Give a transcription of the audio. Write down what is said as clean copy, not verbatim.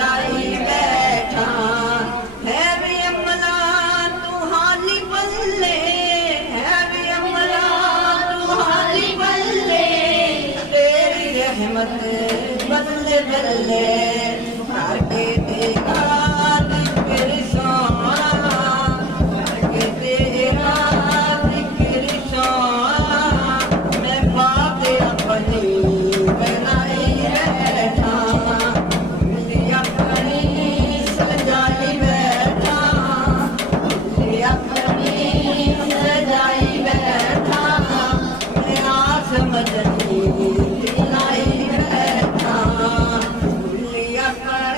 लाई बैठा है भी अमला तू हाली बल्ले है भी अमला तू हाली बल्ले तेरी रहमत बल्ले बल्ले